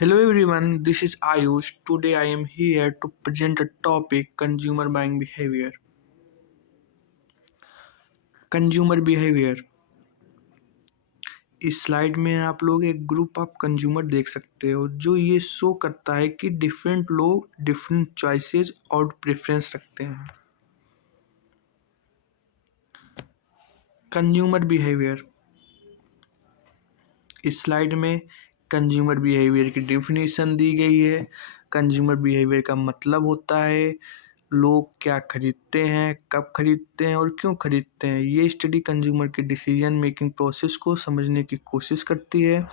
Hello everyone, this is Ayush. Today I am here to present a topic consumer buying behavior. Consumer behaviour. इस slide में आप लोग एक group of consumer देख सकते हो जो ये शो करता है कि डिफरेंट लोग डिफरेंट चॉइसेस और प्रेफरेंस रखते हैं। Consumer behaviour. इस स्लाइड में कंज्यूमर बिहेवियर की डेफिनेशन दी गई है। कंज्यूमर बिहेवियर का मतलब होता है लोग क्या खरीदते हैं, कब खरीदते हैं और क्यों खरीदते हैं। ये स्टडी कंज्यूमर के डिसीजन मेकिंग प्रोसेस को समझने की कोशिश करती है,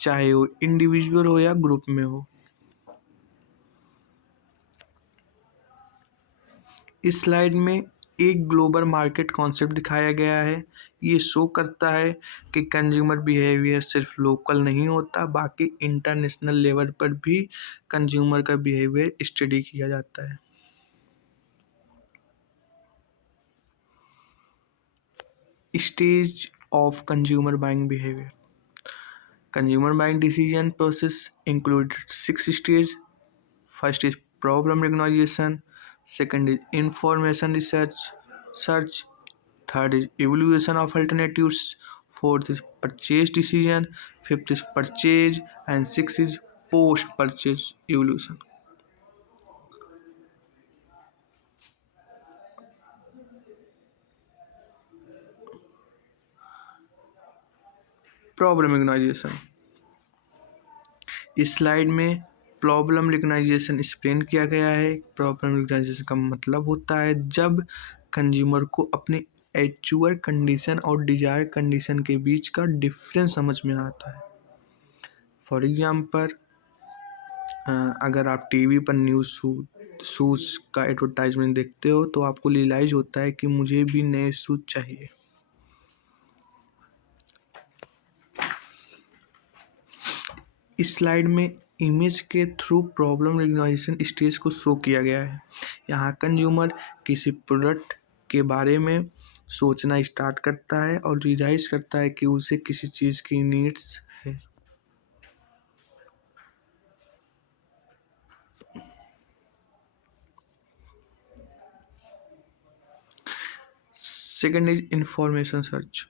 चाहे वो इंडिविजुअल हो या ग्रुप में हो। इस स्लाइड में एक ग्लोबल मार्केट कॉन्सेप्ट दिखाया गया है। ये शो करता है कि कंज्यूमर बिहेवियर सिर्फ लोकल नहीं होता, बाकी इंटरनेशनल लेवल पर भी कंज्यूमर का बिहेवियर स्टडी किया जाता है। Stage of consumer buying behavior. Consumer buying decision process includes 6 stages. First is problem recognition. Second is information research. Search. Third is evaluation of alternatives. Fourth is purchase decision. Fifth is purchase, and sixth is post-purchase evaluation. Problem recognition. इस slide में problem recognisation explain किया गया है। Problem recognisation का मतलब होता है जब कंज्यूमर को अपने एक्चुअल कंडीशन और डिजायर कंडीशन के बीच का डिफरेंस समझ में आता है। फॉर एग्जांपल, अगर आप टीवी पर शूज़ का एडवर्टाइजमेंट देखते हो तो आपको रियलाइज होता है कि मुझे भी नए शूज़ चाहिए। इस स्लाइड में इमेज के थ्रू प्रॉब्लम रिकग्निशन स्टेज को शो किया गया है। यहाँ कंज्यूमर किसी प्रोडक्ट के बारे में सोचना स्टार्ट करता है और रियलाइज करता है कि उसे किसी चीज़ की नीड्स है। Second is information search.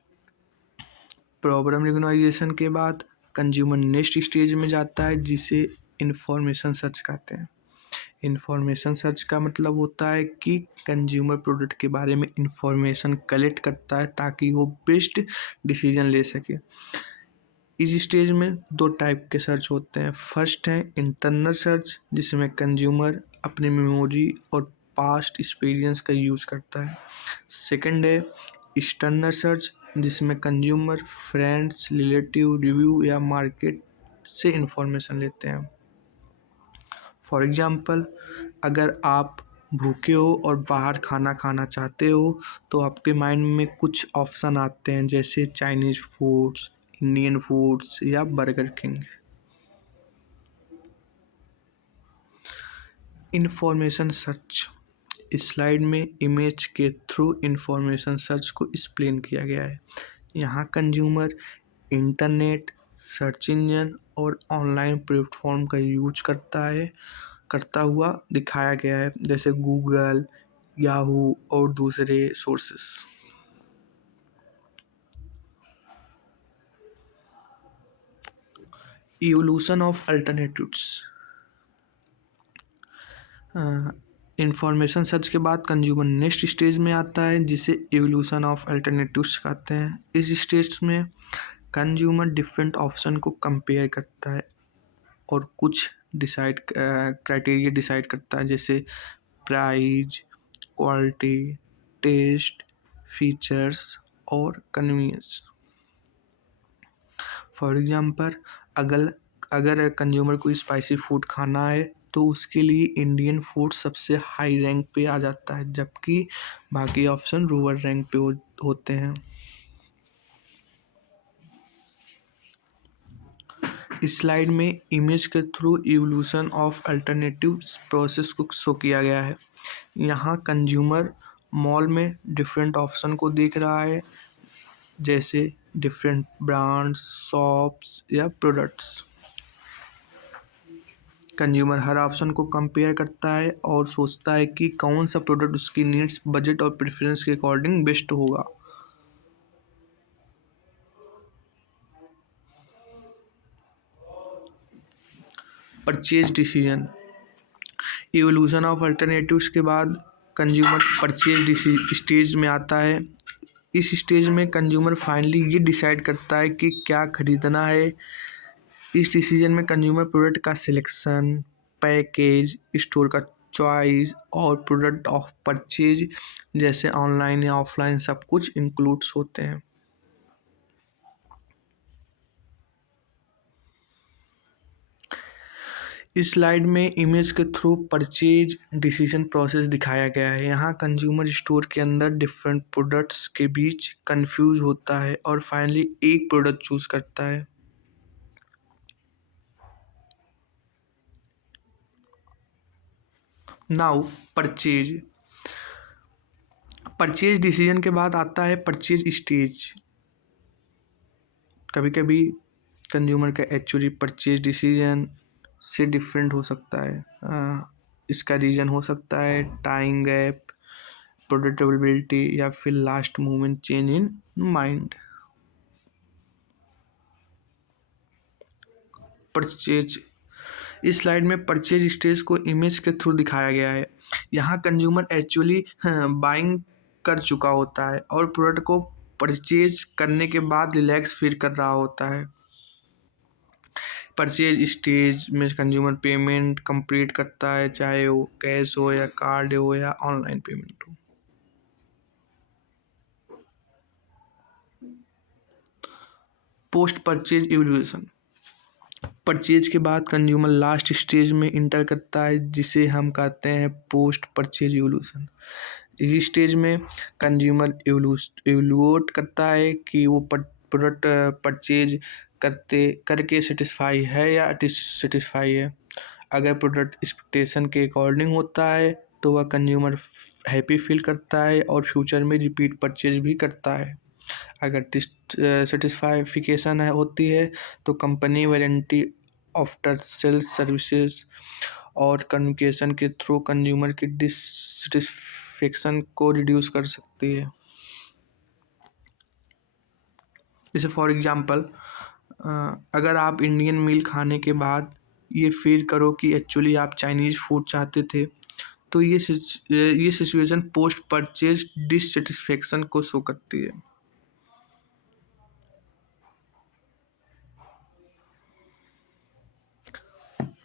Problem recognition के बाद कंज्यूमर नेक्स्ट स्टेज में जाता है जिसे इंफॉर्मेशन सर्च कहते हैं। इंफॉर्मेशन सर्च का मतलब होता है कि कंज्यूमर प्रोडक्ट के बारे में इंफॉर्मेशन कलेक्ट करता है ताकि वो बेस्ट डिसीजन ले सके। इस स्टेज में दो टाइप के सर्च होते हैं। फर्स्ट है इंटरनल सर्च, जिसमें कंज्यूमर अपनी मेमोरी और पास्ट एक्सपीरियंस का यूज़ करता है। सेकंड है एक्सटर्नल सर्च, जिसमें कंज्यूमर फ्रेंड्स, रिलेटिव, रिव्यू या मार्केट से इंफॉर्मेशन लेते हैं। फॉर एग्जाम्पल, अगर आप भूखे हो और बाहर खाना खाना चाहते हो तो आपके माइंड में कुछ ऑप्शन आते हैं जैसे चाइनीज़ फूड्स, इंडियन फूड्स या बर्गर किंग। Information search. इस स्लाइड में इमेज के थ्रू इंफॉर्मेशन सर्च को एक्सप्लेन किया गया है। यहाँ कंज्यूमर इंटरनेट, सर्च इंजन और ऑनलाइन प्लेटफॉर्म का यूज करता हुआ दिखाया गया है, जैसे गूगल, याहू और दूसरे sources. Evolution of alternatives. Information search के बाद कंज्यूमर नेक्स्ट स्टेज में आता है जिसे इवोल्यूशन ऑफ अल्टरनेटिव्स कहते हैं। इस स्टेज में कंज्यूमर डिफरेंट ऑप्शन को कंपेयर करता है और कुछ क्राइटेरिया डिसाइड करता है, जैसे प्राइस, क्वालिटी, टेस्ट, फीचर्स और कन्वीनियंस। फॉर एग्जांपल, अगर अगर कंज्यूमर को स्पाइसी फूड खाना है तो उसके लिए इंडियन फूड सबसे हाई रैंक पे आ जाता है, जबकि बाकी ऑप्शन लोअर रैंक पे होते हैं। इस स्लाइड में इमेज के through evolution of alternative process को शो किया गया है। यहाँ कंज्यूमर मॉल में डिफरेंट ऑप्शन को देख रहा है, जैसे डिफरेंट ब्रांड्स, शॉप्स या प्रोडक्ट्स। कंज्यूमर हर ऑप्शन को कंपेयर करता है और सोचता है कि कौन सा प्रोडक्ट उसकी नीड्स, बजट और प्रेफरेंस के अकॉर्डिंग बेस्ट होगा। Purchase decision, evolution of alternatives के बाद कंज्यूमर परचेज स्टेज में आता है। इस स्टेज में कंज्यूमर फाइनली ये डिसाइड करता है कि क्या खरीदना है। इस डिसीजन में कंज्यूमर प्रोडक्ट का सिलेक्शन, पैकेज, स्टोर का चॉइस और प्रोडक्ट ऑफ परचेज जैसे ऑनलाइन या ऑफलाइन सब कुछ इंक्लूड्स होते हैं। इस स्लाइड में इमेज के थ्रू परचेज डिसीजन प्रोसेस दिखाया गया है। यहाँ कंज्यूमर स्टोर के अंदर डिफरेंट प्रोडक्ट्स के बीच कंफ्यूज होता है और फाइनली एक प्रोडक्ट चूज करता है। नाउ परचेज डिसीजन के बाद आता है परचेज स्टेज। कभी कभी कंज्यूमर का एक्चुअली परचेज डिसीजन से डिफरेंट हो सकता है। इसका रीज़न हो सकता है टाइम गैप, प्रोडक्ट अवेलेबिलिटी या फिर last moment change in mind. Purchase, इस स्लाइड में परचेज स्टेज को इमेज के थ्रू दिखाया गया है। यहाँ कंज्यूमर एक्चुअली बाइंग कर चुका होता है और प्रोडक्ट को परचेज करने के बाद रिलैक्स फील कर रहा होता है। परचेज स्टेज में कंज्यूमर पेमेंट कंप्लीट करता है, चाहे वो कैश हो या कार्ड हो या ऑनलाइन पेमेंट हो। पोस्ट परचेज इवैल्यूएशन, परचेज के बाद कंज्यूमर लास्ट स्टेज में इंटर करता है जिसे हम कहते हैं पोस्ट परचेज इवैल्यूएशन। इस स्टेज में कंज्यूमर इवैल्यूएट करता है कि वो प्रोडक्ट परचेज करके सेटिस्फाई है या डिससेटिस्फाई है। अगर प्रोडक्ट एक्सपेक्टेशन के अकॉर्डिंग होता है तो वह कंज्यूमर हैप्पी फील करता है और फ्यूचर में रिपीट परचेज भी करता है। अगर सेटिस्फाइफिकेशन होती है तो company warranty, after sales services और कम्युनिकेशन के थ्रू कंज्यूमर की डिससेटिस्फेक्शन को रिड्यूस कर सकती है। जैसे फॉर एग्जांपल, अगर आप इंडियन मील खाने के बाद ये फील करो कि एक्चुअली आप चाइनीज़ फूड चाहते थे, तो ये सिचुएशन पोस्ट परचेज डिससेटिस्फेक्शन को शो करती है।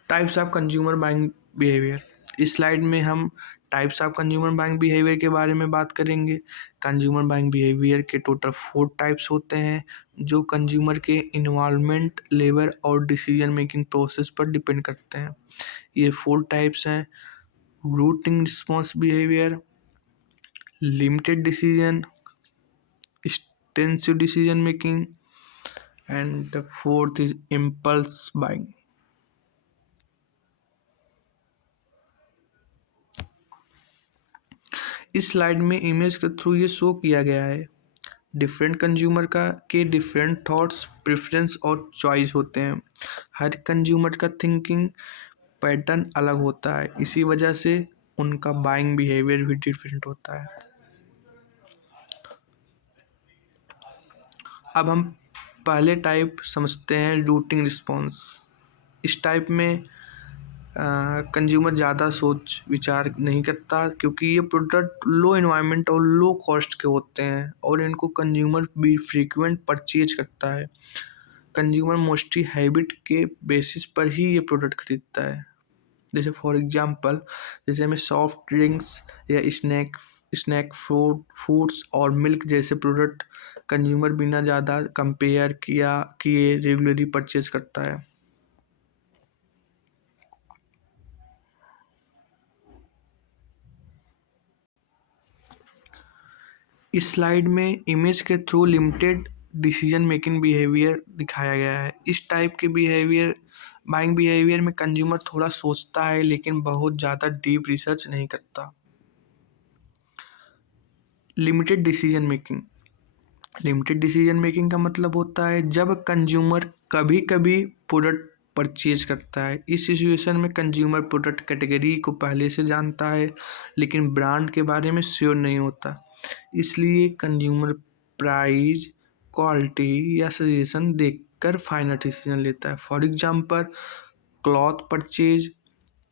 Types of consumer buying behaviour, इस स्लाइड में हम types of consumer buying behaviour के बारे में बात करेंगे। कंज्यूमर बाइंग बिहेवियर के टोटल 4 टाइप्स होते हैं जो कंज्यूमर के इन्वॉल्वमेंट लेवल और डिसीजन मेकिंग प्रोसेस पर डिपेंड करते हैं। ये 4 टाइप्स हैं: routine response behaviour, limited decision, extensive decision making and fourth is impulse buying. इस स्लाइड में इमेज के थ्रू ये शो किया गया है। डिफरेंट कंज्यूमर के डिफरेंट थॉट्स, प्रेफरेंस और चॉइस होते हैं। हर कंज्यूमर का थिंकिंग पैटर्न अलग होता है, इसी वजह से उनका बाइंग बिहेवियर भी डिफरेंट होता है। अब हम पहले टाइप समझते हैं, रूटिंग रिस्पॉन्स। इस टाइप में कंज्यूमर ज़्यादा सोच विचार नहीं करता क्योंकि ये प्रोडक्ट लो इन्वायरमेंट और लो कॉस्ट के होते हैं और इनको कंज्यूमर भी फ्रीक्वेंट परचेज करता है। कंज्यूमर मोस्टली हैबिट के बेसिस पर ही ये प्रोडक्ट खरीदता है। जैसे फॉर एग्जांपल, जैसे हमें सॉफ्ट ड्रिंक्स या स्नैक फूड्स और मिल्क जैसे प्रोडक्ट कंज्यूमर बिना ज़्यादा कंपेयर किए रेगुलरली परचेज करता है। इस स्लाइड में इमेज के through limited decision making behaviour दिखाया गया है। इस टाइप के बाइंग बिहेवियर में कंज्यूमर थोड़ा सोचता है लेकिन बहुत ज़्यादा डीप रिसर्च नहीं करता। Limited decision making, limited decision making का मतलब होता है जब कंज्यूमर कभी कभी प्रोडक्ट परचेज करता है। इस सिचुएशन में कंज्यूमर प्रोडक्ट कैटेगरी को पहले से जानता है लेकिन ब्रांड के बारे में श्योर नहीं होता, इसलिए कंज्यूमर प्राइस, क्वालिटी या सजेशन देखकर फाइनल डिसीजन लेता है। फॉर एग्जांपल, क्लॉथ परचेज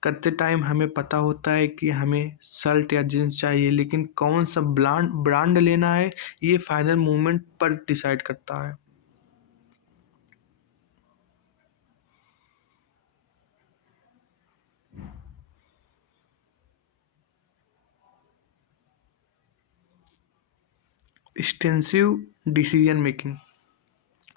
करते टाइम हमें पता होता है कि हमें शर्ट या जींस चाहिए, लेकिन कौन सा ब्रांड लेना है ये फाइनल मूवमेंट पर डिसाइड करता है। Extensive decision making.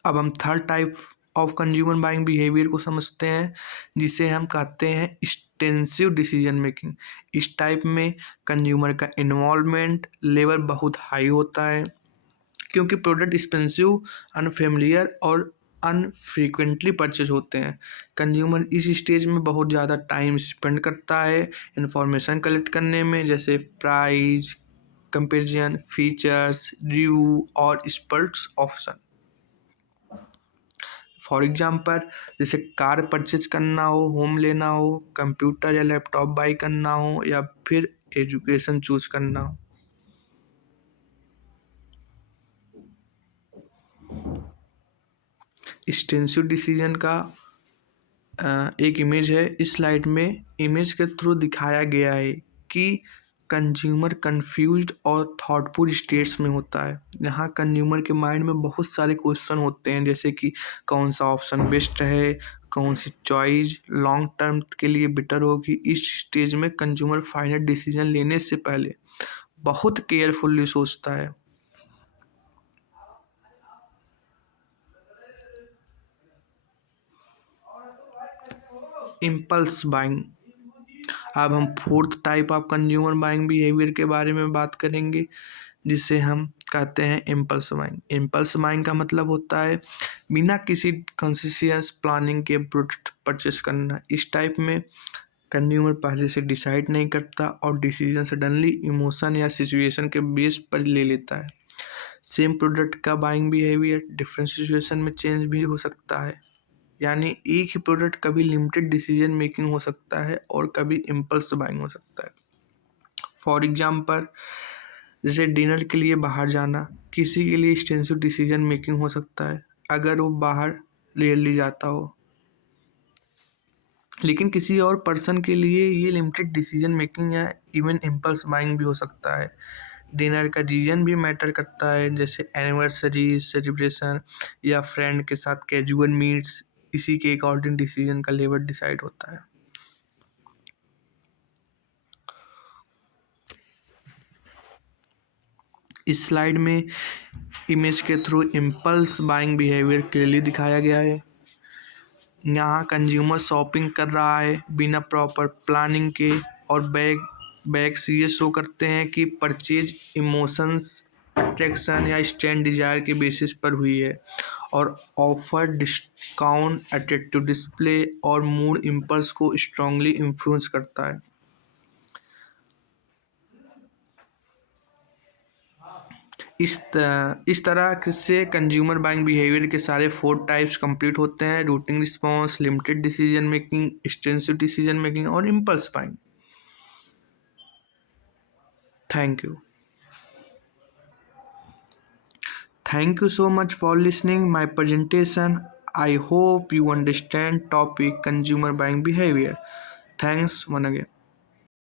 अब हम third type of consumer buying behaviour को समझते हैं, जिसे हम कहते हैं एक्सटेंसिव डिसीजन मेकिंग। इस टाइप में कंज्यूमर का इन्वॉल्वमेंट लेवल बहुत हाई होता है, क्योंकि प्रोडक्ट एक्सपेंसिव, अनफेमिलियर और अनफ्रीक्वेंटली परचेज होते हैं। कंज्यूमर इस स्टेज में बहुत ज़्यादा टाइम स्पेंड करता है इंफॉर्मेशन कलेक्ट करने में, जैसे प्राइस, कंपेरिजन, फीचर्स, रिव्यू और स्पर्ट्स ऑप्शन। फॉर एग्जांपल, जैसे कार परचेज करना हो, होम लेना हो, कंप्यूटर या लैपटॉप बाई करना हो, या फिर एजुकेशन चूज करना हो। एक्सटेंसिव डिसीजन का एक इमेज है। इस स्लाइड में इमेज के थ्रू दिखाया गया है कि कंज्यूमर कंफ्यूज्ड और थॉटफुल स्टेट्स में होता है। यहाँ कंज्यूमर के माइंड में बहुत सारे क्वेश्चन होते हैं, जैसे कि कौन सा ऑप्शन बेस्ट है, कौन सी चॉइस लॉन्ग टर्म के लिए बेटर होगी। इस स्टेज में कंज्यूमर फाइनल डिसीजन लेने से पहले बहुत केयरफुली सोचता है। Impulse buying. अब हम fourth type of consumer buying behaviour के बारे में बात करेंगे, जिसे हम कहते हैं इम्पल्स बाइंग। इम्पल्स बाइंग का मतलब होता है बिना किसी कॉन्शियस प्लानिंग के प्रोडक्ट परचेस करना। इस टाइप में कंज्यूमर पहले से डिसाइड नहीं करता और डिसीजन सडनली इमोशन या सिचुएशन के बेस पर ले लेता है। सेम प्रोडक्ट का बाइंग बिहेवियर डिफरेंट सिचुएशन में चेंज भी हो सकता है, यानी एक ही प्रोडक्ट कभी लिमिटेड डिसीजन मेकिंग हो सकता है और कभी इम्पल्स बाइंग हो सकता है। फॉर एग्जांपल, जैसे डिनर के लिए बाहर जाना किसी के लिए एक्सटेंसिव डिसीजन मेकिंग हो सकता है अगर वो बाहर रेयरली जाता हो, लेकिन किसी और पर्सन के लिए ये लिमिटेड डिसीजन मेकिंग या इवन इम्पल्स बाइंग भी हो सकता है। डिनर का रीजन भी मैटर करता है, जैसे एनिवर्सरी सेलिब्रेशन या फ्रेंड के साथ कैजुअल मीट्स, इसी के अकॉर्डिंग डिसीजन का लेवल डिसाइड होता है। इस स्लाइड में इमेज के through impulse buying behaviour clearly दिखाया गया है। यहाँ कंज्यूमर शॉपिंग कर रहा है बिना प्रॉपर प्लानिंग के, और बैग्स ये शो करते हैं कि परचेज इमोशंस, अट्रैक्शन या स्टैंड डिजायर के बेसिस पर हुई है, और ऑफर, डिस्काउंट, अट्रैक्टिव डिस्प्ले और मूड इम्पल्स को स्ट्रांगली इन्फ्लुएंस करता है। इस तरह से कंज्यूमर बाइंग बिहेवियर के सारे 4 टाइप्स कंप्लीट होते हैं: routine response, limited decision making, extensive decision making और impulse buying. Thank you. Thank you so much for listening my presentation. I hope you understand topic consumer buying behavior. Thanks one again.